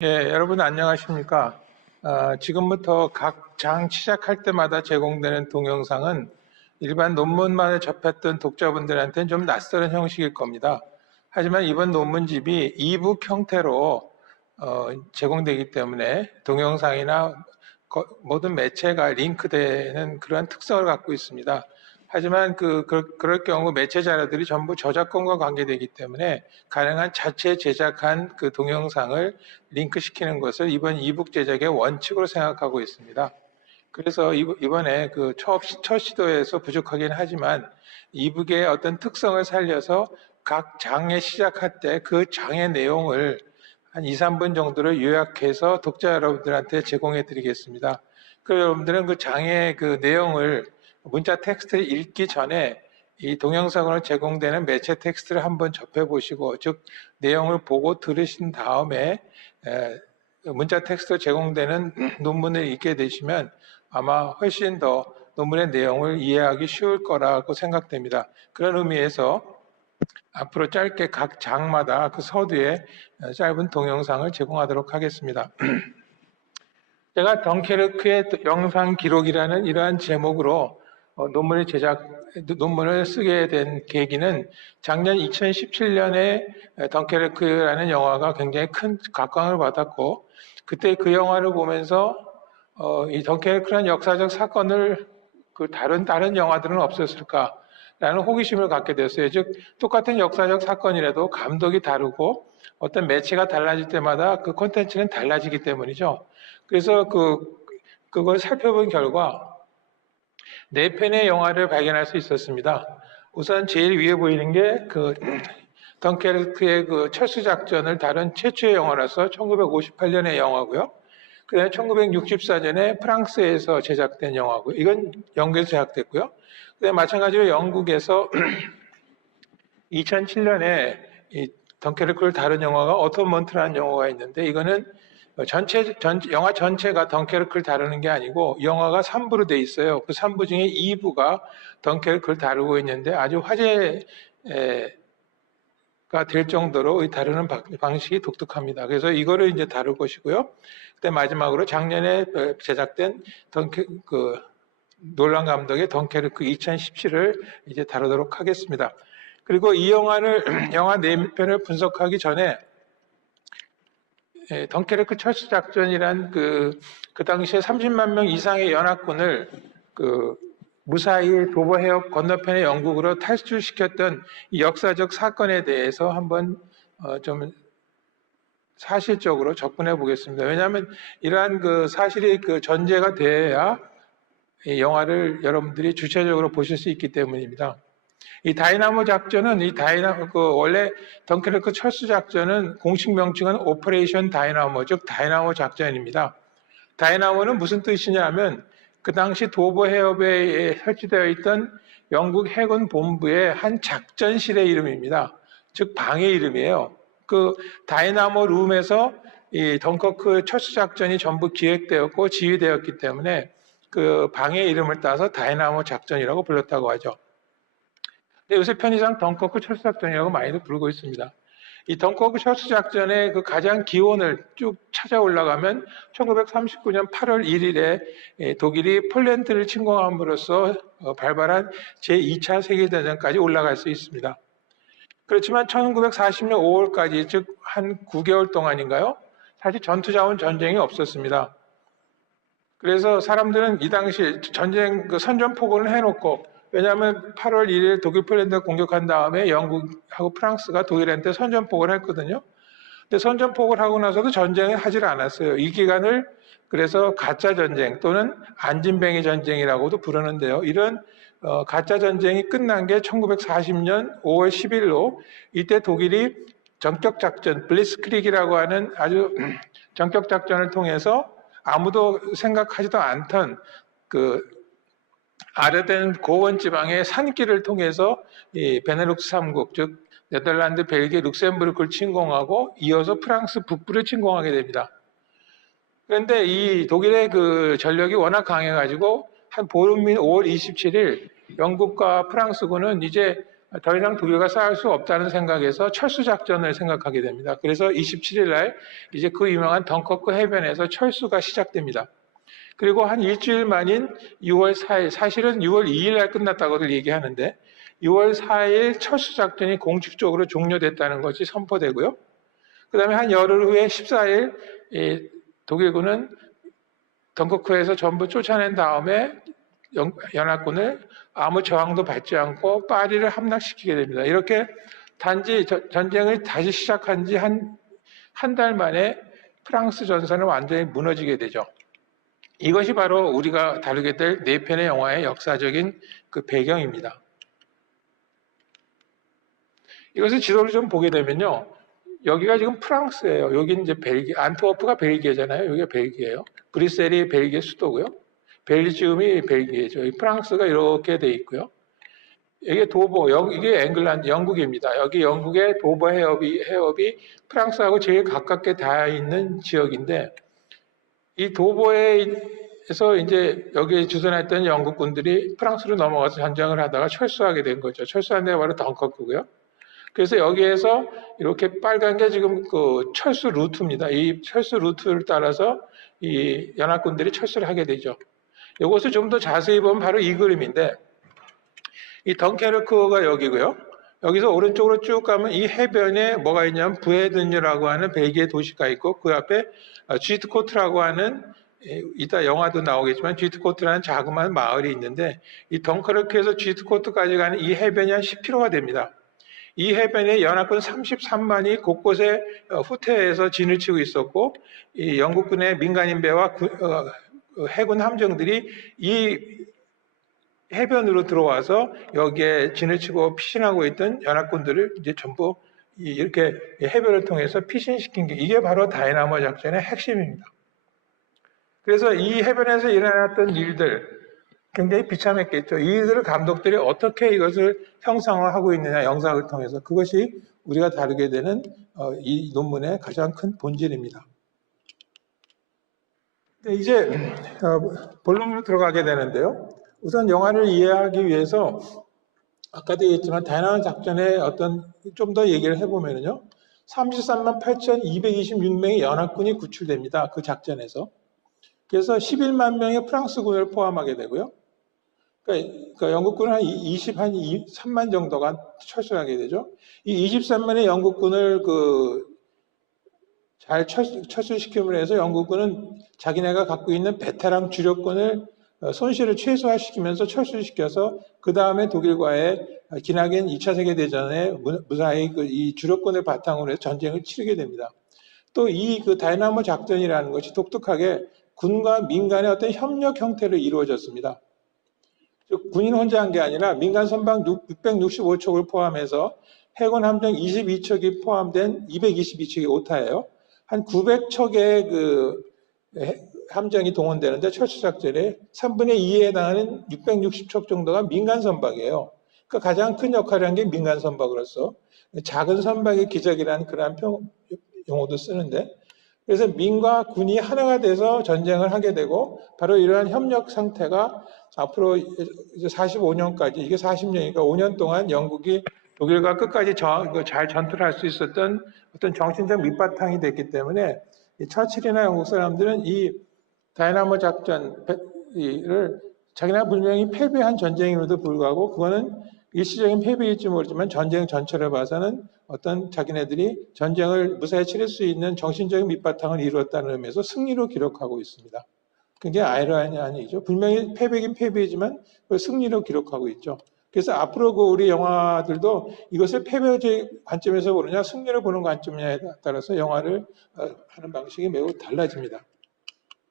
예, 여러분 안녕하십니까? 아, 지금부터 각 장 시작할 때마다 제공되는 동영상은 일반 논문만을 접했던 독자분들한테는 좀 낯설은 형식일 겁니다. 하지만 이번 논문집이 이북 형태로 어, 제공되기 때문에 동영상이나 거- 모든 매체가 링크되는 그러한 특성을 갖고 있습니다. 하지만 그, 그, 럴 경우 매체 자료들이 전부 저작권과 관계되기 때문에 가능한 자체 제작한 그 동영상을 링크시키는 것을 이번 이북 제작의 원칙으로 생각하고 있습니다. 그래서 이- 이번에 그 첫, 첫 시도에서 부족하긴 하지만 이북의 어떤 특성을 살려서 각 장에 시작할 때 그 장의 내용을 한 2, 3분 정도를 요약해서 독자 여러분들한테 제공해 드리겠습니다. 그 여러분들은 그 장의 그 내용을 문자 텍스트를 읽기 전에 이 동영상으로 제공되는 매체 텍스트를 한번 접해 보시고 즉 내용을 보고 들으신 다음에 에, 문자 텍스트로 제공되는 논문을 읽게 되시면 아마 훨씬 더 논문의 내용을 이해하기 쉬울 거라고 생각됩니다. 그런 의미에서 앞으로 짧게 각 장마다 그 서두에 짧은 동영상을 제공하도록 하겠습니다. 제가 덩케르크의 영상 기록이라는 이러한 제목으로 어, 논문을 제작, 논문을 쓰게 된 계기는 작년 2017년에 덩케르크라는 영화가 굉장히 큰 각광을 받았고 그때 그 영화를 보면서 어, 이 덩케르크라는 역사적 사건을 그 다른 다른 영화들은 없었을까라는 호기심을 갖게 됐어요. 즉 똑같은 역사적 사건이라도 감독이 다르고 어떤 매체가 달라질 때마다 그 콘텐츠는 달라지기 때문이죠. 그래서 그 그걸 살펴본 결과 네 편의 영화를 발견할 수 있었습니다. 우선 제일 위에 보이는 게 그 덩케르크의 그 철수 작전을 다룬 최초의 영화라서 1958년의 영화고요. 그다음에 1964년에 프랑스에서 제작된 영화고요. 이건 영국에서 제작됐고요. 그다음에 마찬가지로 영국에서 2007년에 이 덩케르크를 다룬 영화가 어토먼트라는 영화가 있는데 이거는 전체 전 영화 전체가 덩케르크를 다루는 게 아니고 영화가 3부로 돼 있어요. 그 3부 중에 2부가 덩케르크를 다루고 있는데 아주 화제가 될 정도로 이 다루는 방- 방식이 독특합니다. 그래서 이거를 이제 다룰 것이고요. 그때 마지막으로 작년에 제작된 덩케 그 놀란 감독의 덩케르크 2017을 이제 다루도록 하겠습니다. 그리고 이 영화를 영화 네 편을 분석하기 전에 예, 덩케르크 철수 작전이란 그, 그 당시에 30만 명 이상의 연합군을 그 무사히 도보 해협 건너편의 영국으로 탈출시켰던 이 역사적 사건에 대해서 한번 어, 좀 사실적으로 접근해 보겠습니다. 왜냐하면 이러한 그 사실이 그 전제가 돼야 이 영화를 여러분들이 주체적으로 보실 수 있기 때문입니다. 이 다이나모 작전은 이 다이나모 그 원래 덩케르크 철수 작전은 공식 명칭은 오퍼레이션 다이나모 즉 다이나모 작전입니다. 다이나모는 무슨 뜻이냐면 그 당시 도보 해협에 설치되어 있던 영국 해군 본부의 한 작전실의 이름입니다. 즉 방의 이름이에요. 그 다이나모 룸에서 이 덩커크 철수 작전이 전부 기획되었고 지휘되었기 때문에 그 방의 이름을 따서 다이나모 작전이라고 불렀다고 하죠. 근데 요새 편의상 덩커크 철수 작전이라고 많이들 부르고 있습니다. 이 덩커크 철수 작전의 그 가장 기원을 쭉 찾아 올라가면 1939년 8월 1일에 예, 독일이 폴란드를 침공함으로써 어, 발발한 제2차 세계대전까지 올라갈 수 있습니다. 그렇지만 1940년 5월까지 즉 한 9개월 동안인가요? 사실 전투 자원 전쟁이 없었습니다. 그래서 사람들은 이 당시 전쟁 그 선전포고를 해놓고 왜냐하면 8월 1일 독일 폴란드가 공격한 다음에 영국하고 프랑스가 독일한테 선전포고를 했거든요. 근데 선전포고를 하고 나서도 전쟁을 하질 않았어요. 이 기간을 그래서 가짜 전쟁 또는 안진뱅이 전쟁이라고도 부르는데요. 이런 어, 가짜 전쟁이 끝난 게 1940년 5월 10일로 이때 독일이 전격 작전 블리스크릭이라고 하는 아주 전격 작전을 통해서 아무도 생각하지도 않던 그 아르덴 고원 지방의 산길을 통해서 이 베네룩스 3국 즉 네덜란드, 벨기에, 룩셈부르크를 침공하고 이어서 프랑스 북부를 침공하게 됩니다. 그런데 이 독일의 그 전력이 워낙 강해가지고 한 보름인 5월 27일 영국과 프랑스군은 이제 더 이상 독일과 싸울 수 없다는 생각에서 철수 작전을 생각하게 됩니다. 그래서 27일 날 이제 그 유명한 덩커크 해변에서 철수가 시작됩니다. 그리고 한 일주일 만인 6월 4일, 사실은 6월 2일 날 끝났다고들 얘기하는데 6월 4일 철수 작전이 공식적으로 종료됐다는 것이 선포되고요. 그 다음에 한 열흘 후에 14일 이 독일군은 덩커크에서 전부 쫓아낸 다음에 연- 연합군을 아무 저항도 받지 않고 파리를 함락시키게 됩니다. 이렇게 단지 저- 전쟁을 다시 시작한 지 한 한 달 만에 프랑스 전선은 완전히 무너지게 되죠. 이것이 바로 우리가 다루게 될 네 편의 영화의 역사적인 그 배경입니다. 이것을 지도를 좀 보게 되면요. 여기가 지금 프랑스예요. 여기 이제 벨기, 안트워프가 벨기에잖아요. 여기가 벨기에예요. 브뤼셀이 벨기에 수도고요. 벨지움이 벨기에죠. 이 프랑스가 이렇게 돼 있고요. 이게 도보, 영, 이게 앵글란드, 영국입니다. 여기 영국의 도보 해협이, 해협이 프랑스하고 제일 가깝게 닿아 있는 지역인데, 이 도보에서 이제 여기에 주둔했던 영국군들이 프랑스로 넘어가서 전쟁을 하다가 철수하게 된 거죠. 철수한 데가 바로 덩커크고요. 그래서 여기에서 이렇게 빨간 게 지금 그 철수 루트입니다. 이 철수 루트를 따라서 이 연합군들이 철수를 하게 되죠. 이것을 좀 더 자세히 보면 바로 이 그림인데, 이 덩케르크가 여기고요. 여기서 오른쪽으로 쭉 가면 이 해변에 뭐가 있냐면 부에든유라고 하는 벨기에 도시가 있고 그 앞에 쥐트코트라고 하는 예, 이따 영화도 나오겠지만 쥐트코트라는 자그마한 마을이 있는데 이 덩커르크에서 쥐트코트까지 가는 이 해변이 한 10km가 됩니다. 이 해변에 연합군 33만이 곳곳에 어, 후퇴해서 진을 치고 있었고 이 영국군의 민간인 배와 구- 어, 어, 해군 함정들이 이 해변으로 들어와서 여기에 진을 치고 피신하고 있던 연합군들을 이제 전부 이- 이렇게 해변을 통해서 피신시킨 게 이게 바로 다이나모 작전의 핵심입니다. 그래서 이 해변에서 일어났던 일들 굉장히 비참했겠죠. 이 일들을 감독들이 어떻게 이것을 형상화하고 있느냐 영상을 통해서 그것이 우리가 다루게 되는 어, 이 논문의 가장 큰 본질입니다. 네, 이제 어, 본론으로 들어가게 되는데요. 우선 영화를 이해하기 위해서 아까도 얘기했지만 다양한 작전의 어떤 좀 더 얘기를 해보면요. 33만 8,226명의 연합군이 구출됩니다. 그 작전에서. 그래서 11만 명의 프랑스군을 포함하게 되고요. 그러니까, 그러니까 영국군은 한 20, 한 3만 정도가 철수하게 되죠. 이 23만의 영국군을 그, 잘 철수, 철수시킴으로 해서 영국군은 자기네가 갖고 있는 베테랑 주력군을 어, 손실을 최소화시키면서 철수시켜서 그 다음에 독일과의 기나긴 2차 세계대전에 무- 무사히 그 이 주력군을 바탕으로 해서 전쟁을 치르게 됩니다. 또 이 그 다이나모 작전이라는 것이 독특하게 군과 민간의 어떤 협력 형태로 이루어졌습니다. 즉, 군인 혼자 한 게 아니라 민간 선박 665척을 포함해서 해군 함정 22척이 포함된 222척의 오타예요. 한 900척의 그 해- 함정이 동원되는데 철수 작전에 3분의 2에 해당하는 660척 정도가 민간 선박이에요. 그 가장 큰 역할을 한 게 민간 선박으로서 작은 선박의 기적이라는 그런 평- 용어도 쓰는데 그래서 민과 군이 하나가 돼서 전쟁을 하게 되고 바로 이러한 협력 상태가 앞으로 이제 45년까지 이게 40년이니까 5년 동안 영국이 독일과 끝까지 저- 그잘 전투를 할 수 있었던 어떤 정신적 밑바탕이 됐기 때문에 이 처칠이나 영국 사람들은 이 다이나모 작전을 자기네가 분명히 패배한 전쟁임에도 불구하고 그거는 일시적인 패배일지 모르지만 전쟁 전체를 봐서는 어떤 자기네들이 전쟁을 무사히 치를 수 있는 정신적인 밑바탕을 이루었다는 의미에서 승리로 기록하고 있습니다. 굉장히 아이러니하죠. 분명히 패배긴 패배이지만 그걸 승리로 기록하고 있죠. 그래서 앞으로 그 우리 영화들도 이것을 패배의 관점에서 보느냐 승리를 보는 관점이냐에 따라서 영화를 어, 하는 방식이 매우 달라집니다.